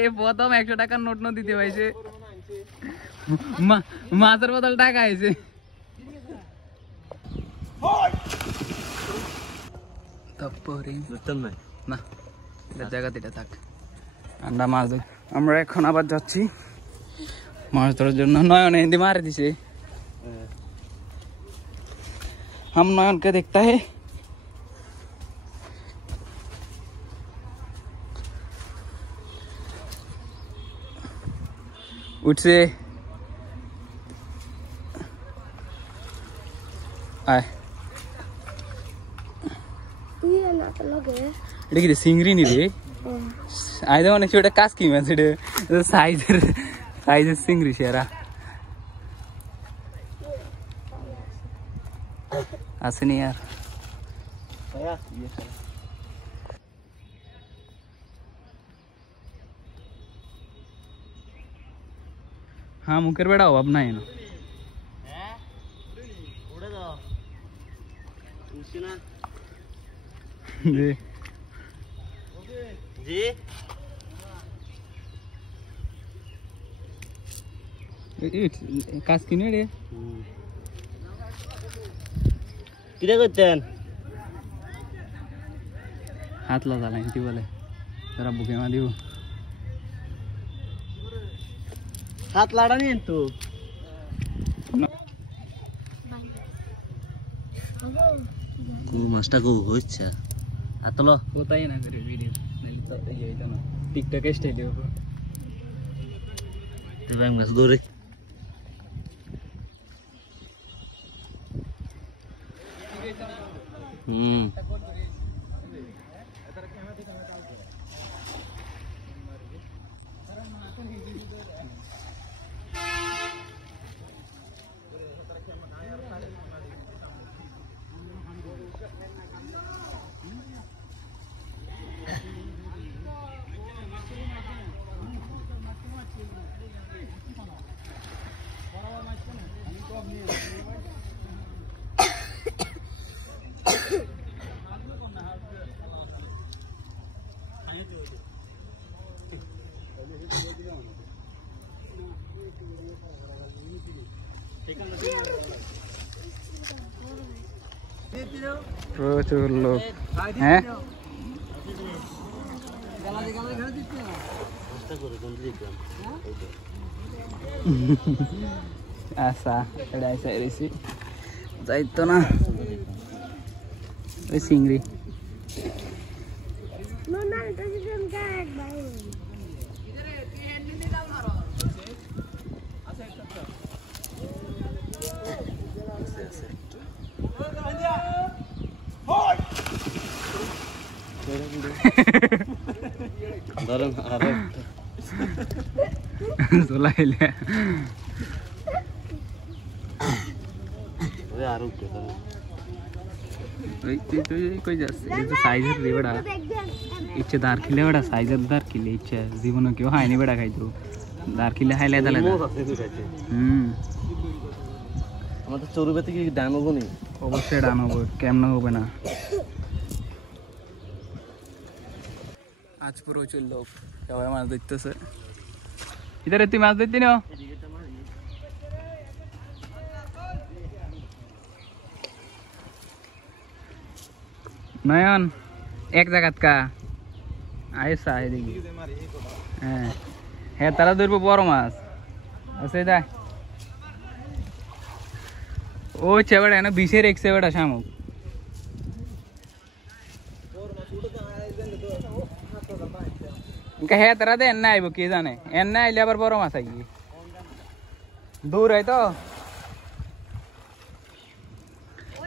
এ প্রথম 100 টাকার নোট ন দিতে পাইছে মাছের বদল টাকা আইছে তারপরে না এটা জায়গাতে এটা থাক আমরা মাছ ধর আমরা এখন আবার যাচ্ছি মাছ ধরার জন্য নয়ন হিন্দি মারে দিছে हम नयन के देखता है उठ से आए ये ना तो लगे देखिए सिंगरी नहीं रे आए तो मैंने छोटा कास की मैं सीधे साइज सिंगरी शेरा আসেনি यार हाँ मुकर बेड़ा हो अब ना है ना जी जी कास की नहीं रे কিটা করতেন হাত লাগালা কি বলে তোরা বুকে মা দিব হাত লাড়া নিন তো কো মাছটা কো হচ্ছে আতলো কোথায় না করে ভিডিও নালি তো এই তো না টিকটক স্টাইল হবে তুই ব্যাং মাছ দৌড়ে প্রচুর লোক হ্যাঁ আচ্ছা এটা এসে রেসি যাইতো না ওই চিংড়ি ধরেন আরে চলাইলে ওই আর উঠে ওই তুই কই যাচ্ছে এই তো সাইজের রে বড়া ইচ্ছে দার খিলে বড়া সাইজের দার খিলে ইচ্ছে জীবনে কেউ হাইনি বড়া খাইতো দার খিলে হাইলে দালে আমাদের চরুবেতে কি ডান হবো নি অবশ্যই ডান হবো কেমন হবে না আজ প্রচুর লোক সবাই মাছ ধরতেছে ইধারে তুই মাছ ধরতি না নয়ন এক জায়গাত কা আইসা এদিকে হ্যাঁ হ্যাঁ তারা ধরবো বড় মাছ আছে দেখ ও চেবেড়া না বিশের এক চেবেড়া শামুক इनका है तरह दे एन्ना आइबो के जाने एन्ना आइले आबार बड़ माछ आइए दूर है तो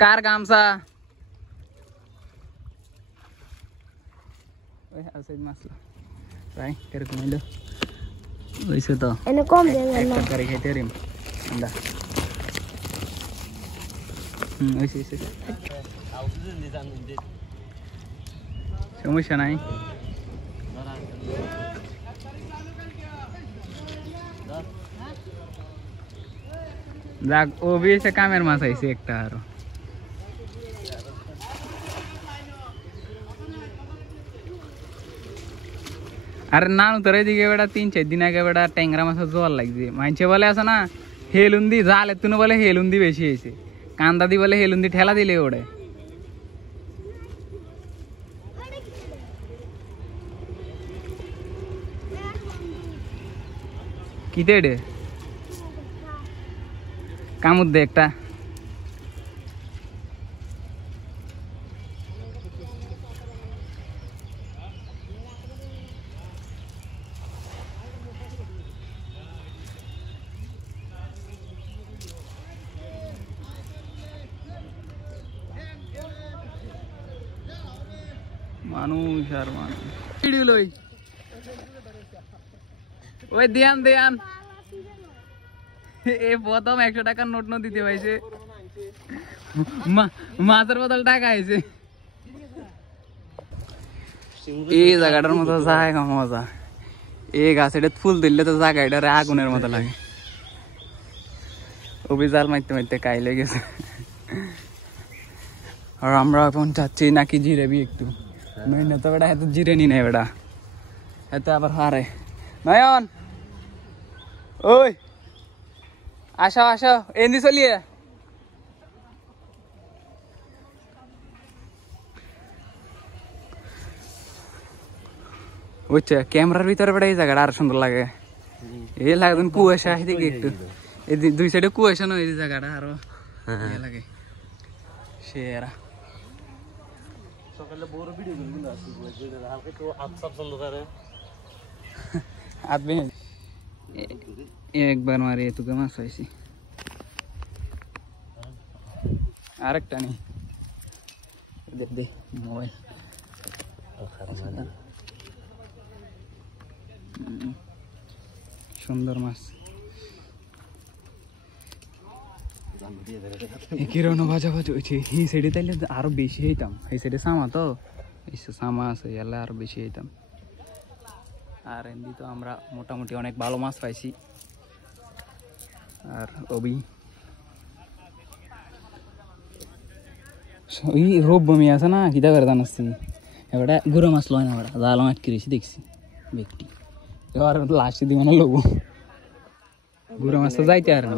कार गामसा ओए আছে মাছলা রাই করে কমাইলো ওইছে তো এনে কম দেন না করে খাইতে রিম আন্দা ওইছে ওইছে সমস্যা নাই যাক ও বেশি কামের মাছ আইছে একটা আরো আরে না তোর এদিকে বেটা 3-4 দিন আগে বেটা ট্যাংরা মাছের জোয়ার লাগছে মানছে বলে আছে না হেলুন্দি জাল এতুনো বলে হেলুন্দি বেশি হয়েছে কান্দা দি বলে হেলুন্দি ঠেলা দিলে ওড়ে কিতে রে কামুদ দে একটা মানুষ আর মানুষ ওই ধ্যান ধ্যান এ প্রথম 100 টাকার নোট ন দিতে পাইছে মাছের বদল টাকা আইছে এই জায়গাটার মতো জায়গা মজা এই গাছের ফুল দিলে তো জায়গাটারে আগুনের মতো লাগে অভিজাল মারতে মারতে কাইলে গেছে আর আমরা এখন চাচ্ছি নাকি জিরেবি একটু নইলে তো বেটা এত জিরে নি নেই বেটা এত আবার হারে নয়ন ওই আসো আসো এন্দি চলিয়ে বুঝছে ক্যামেরার ভিতরে বেটা এই জায়গাটা আর সুন্দর লাগে এই লাগে কুয়াশা এদিকে একটু এই 2 সাইডে কুয়াশা নয় এই জায়গাটা আরো লাগে সেরা সকালে বড় ভিডিও গুলো আসছে হালকা তো আপ বন্ধ করে आदमी एक बार मारे तो गमा ऐसी आरेकटा नहीं दे दे मोबाइल सुंदर मास किरण भाजा भाजा ही साइडे তাইলে আরো বেশি হইতাম এই সাইডে সামা তো এই সামা আছে এলা আরো বেশি হইতাম আর এমনি তো আমরা মোটামুটি অনেক ভালো মাছ পাইছি আর ওবি ওই রোব বমি আছে না কিটা করে জানাচ্ছি এবারে গুঁড়ো মাছ লয় না এবার জাল আটকে রয়েছি দেখছি ব্যক্তি এবার লাস্টে দিব না লোবো গুঁড়ো মাছ তো যাইতে আর না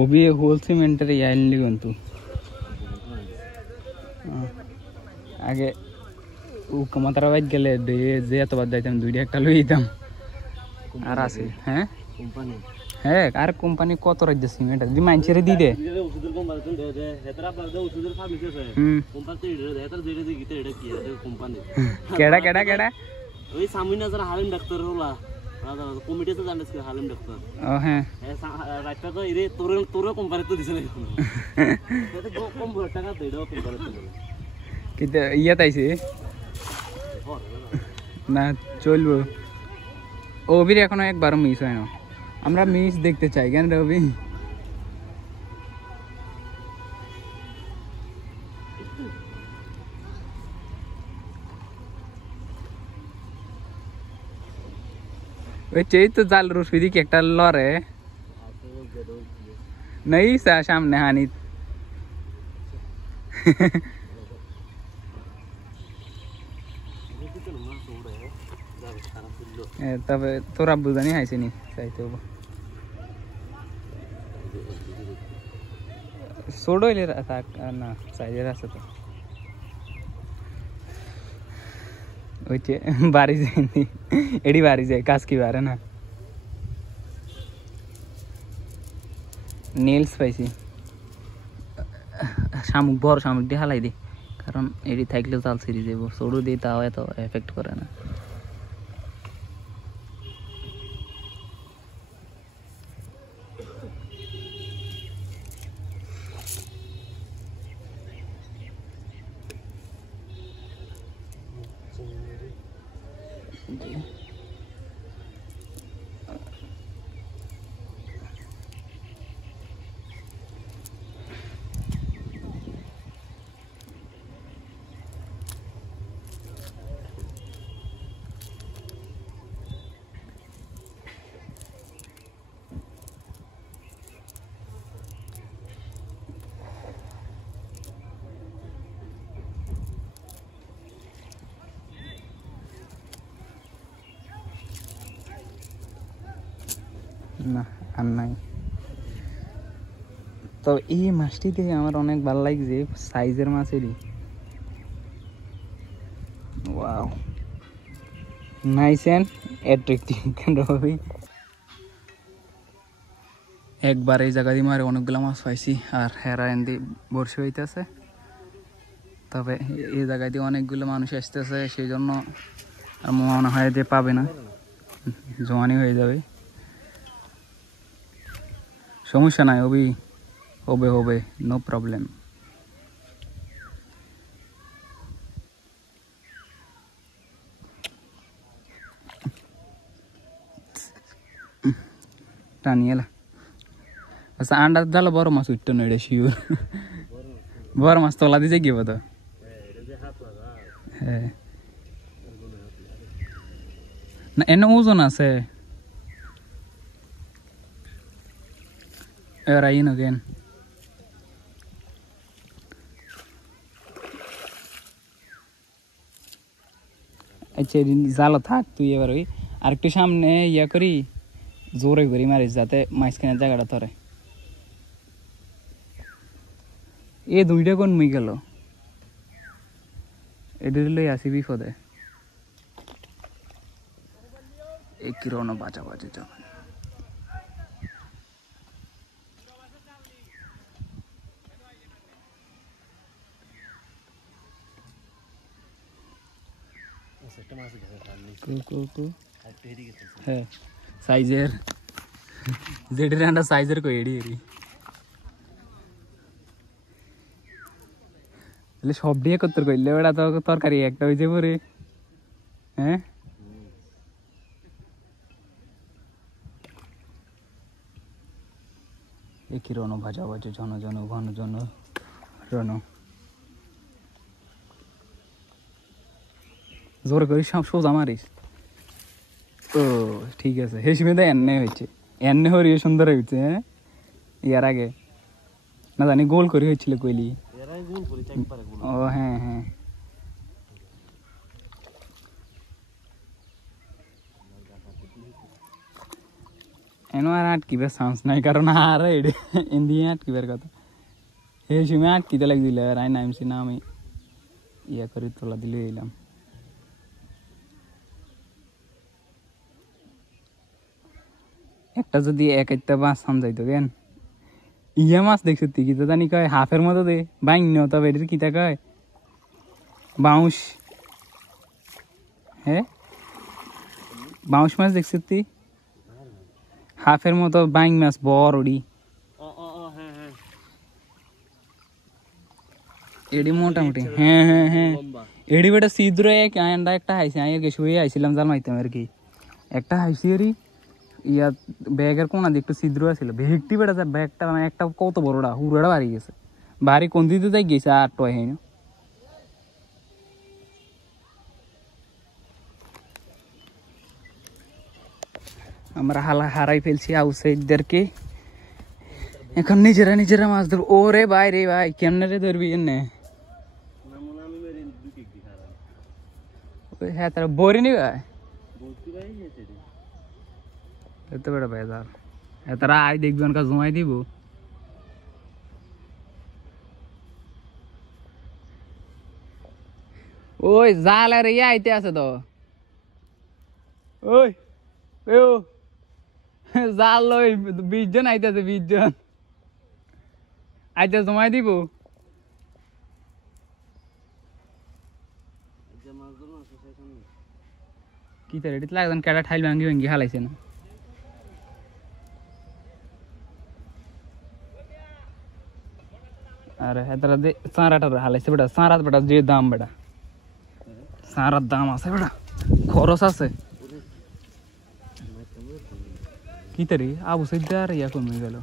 ওবি হোল সিমেন্টের আইনলি কিন্তু আগে মাতারা বাইক গেলে যে এতবার যাইতাম 2টা একটা লই দিতাম আর আছে হ্যাঁ কোম্পানি হ্যাঁ আর কোম্পানি কত রাজ্য সিমেন্ট যদি মাইনছেরে দি দে ওষুধের কোম্পানি তো দে হেতরা আপনাদের ওষুধের ফার্মেসি আছে কোম্পানি হেতরা যেটা দি গিতে এটা কি আছে কোম্পানি কেডা কেডা কেডা ওই সামিনা যারা হালিম ডাক্তার হলা রাজা কমিটিতে জানিস কি হালিম ডাক্তার ও হ্যাঁ রাইটটা তো এরে তোরে কোম্পানি তো দিছে না এটা কম টাকা তো এটা কোম্পানি তো কিতে ইয়া তাইছে না চলবো ওবির এখনো একবারও মিস হয় না আমরা মিস দেখতে চাই কেন রবি ওই চেয়ে তো জাল রসুদি কি একটা লড়ে নেই সামনে হানি তবে তোরা বুঝানি হাইছে নি চাইতে ছোট হইলে থাক না সাইজের আছে তো ওইছে বাড়ি যায়নি এডি বাড়ি যায় কাজ কি বাড়ে না নেলস পাইছি শামুক বড় শামুক দিয়ে হালাই দি কারণ এডি থাকলেও চাল ছিঁড়ে যাব ছোট দিয়ে তাও এত এফেক্ট করে না না আর নাই। তো এই মাছটি থেকে আমার অনেক ভালো লাগছে, সাইজের মাছেরই। Wow, nice and attractive kind of. একবার এই জায়গা দিয়ে মারে অনেকগুলো মাছ পাইছি, আর হেরা এন্দি বর্ষি হইতেছে। তবে এই জায়গা দিয়ে অনেকগুলো মানুষ আসতেছে, সেই জন্য আর মনে হয় যে পাবে না, জমানি হয়ে যাবে। সমস্যা নাই, হবে হবে, নো প্রবলেম। টানিয়েলা আচ্ছা, আন্ডার জালে বড় মাছ উঠতো না, এটা শিওর। বড় মাছ তলা দিয়ে গিয়ে বোধ। হ্যাঁ না, এনে ওজন আছে। এবার আইন কেন আচ্ছা, জালো থাক তুই। এবার ওই আরেকটু সামনে ইয়া করি, জোরে করি মারিস, যাতে মাঝখানের জায়গাটা ধরে। এ দুইটা কোন মুই গেল, এদের লই আসি বিপদে। এই কিরণ বাঁচা বাঁচে চল। হ্যাঁ সাইজের যেটি রান্না সাইজের কই এডি এডি তাহলে সব দিয়ে করতে কইলে ওটা তো তরকারি একটা হয়েছে পরে। হ্যাঁ এ কি রণ ভাজা ভাজা জন জন ঘন জন রণ জোর করিস, সব সোজা মারিস। ও ঠিক আছে, হেসিমে তো এনে হয়েছে, এনে হরিয়ে সুন্দর হয়েছে। হ্যাঁ ইয়ার আগে না জানি গোল করে হয়েছিল কইলি। ও হ্যাঁ হ্যাঁ, এনো আর আটকিবার চান্স নাই, কারণ আর এন্দি আটকিবার কথা। সেই সময় আটকিতে লাগ দিল, আর আই নামছি না, আমি ইয়া করে তোলা দিলে এলাম। একটা যদি এক একটা মাছ সাম যাইতো কেন, ইয়া মাছ দেখছো তুই কিতা জানি কয় হাফের মতো দে বাইন, তবে এটির কিতা কয় বাউঁশ। হ্যাঁ বাউঁশ মাছ দেখছো তুই, হাফের মতো বাইং মাছ বড় ওডি। এডি মোটামুটি, হ্যাঁ হ্যাঁ হ্যাঁ, এডি বেটা ছিদ্র আন্ডা একটা হাইছে, আমি গেছি হয়ে আইছিলাম জাল মাইতাম আর কি, একটা হাইছি এরি ইয়া ব্যাগের কোনা দিয়ে একটু ছিদ্র আছিল, ভেগটি বেটা যা ব্যাগটা মানে একটা কত বড়টা হুড়াটা বাড়ি গেছে, বাড়ি কোন দিতে যাই গেছে আর টয় হইন। আমরা হারাই ফেলছি আউটসাইডদেরকে, এখন নিজেরা মাছ ধরবো। ও রে ভাই রে ভাই, কেমনে রে ধরবি এনে? হ্যাঁ তারা বরি নি ভাই, এত বড় বেজার তারা আই দেখবি অনকা জমাই দিব। ওই জাল আর ইয়ে আইতে আছে তো, ওই ও জাল ওই 20 জন আইতেছে, 20 জন আইতে জমাই দিব। কি তার এটি লাগছেন কেডা ঠাইল ভাঙ্গি ভাঙ্গি হালাইছে না। আরে হেতারা দে সারাটা হালাইছে বেটা, সারাত বেটা যে দাম বেটা, সারার দাম আছে বেটা, খরচ আছে। কি তারি আবু সাইদার ইয়া কমে গেল।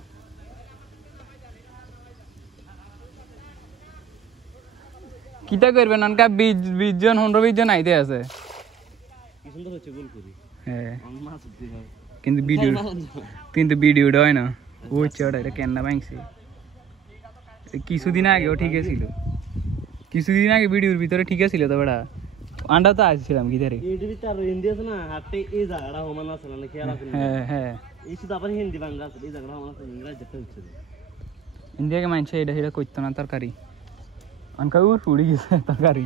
কিতা করবেন আনকা 20 জন 15-20 জন আইতে আছে। হ্যাঁ কিন্তু ভিডিওটা হয় না, ওই চড়া এটা কেন্না ভাঙছে। কিছুদিন আগেও ঠিক ছিল, কিছুদিন আগে ভিডিওর ভিতরে ঠিক ছিল তো বেটা, আন্ডা তো আসছিলাম গিদারে ইউটিউবে তার হিন্দি আছে না হাতে এই জায়গাটা সমান আছে না খেয়াল আছে হ্যাঁ হ্যাঁ এই শুধু আবার হিন্দি বাংলা আছে এই জায়গাটা সমান আছে ইংরেজি যেতে হচ্ছে ইন্ডিয়াকে মানছে এটা সেটা করতো না তরকারি আনকাউ উড়ে গেছে তরকারি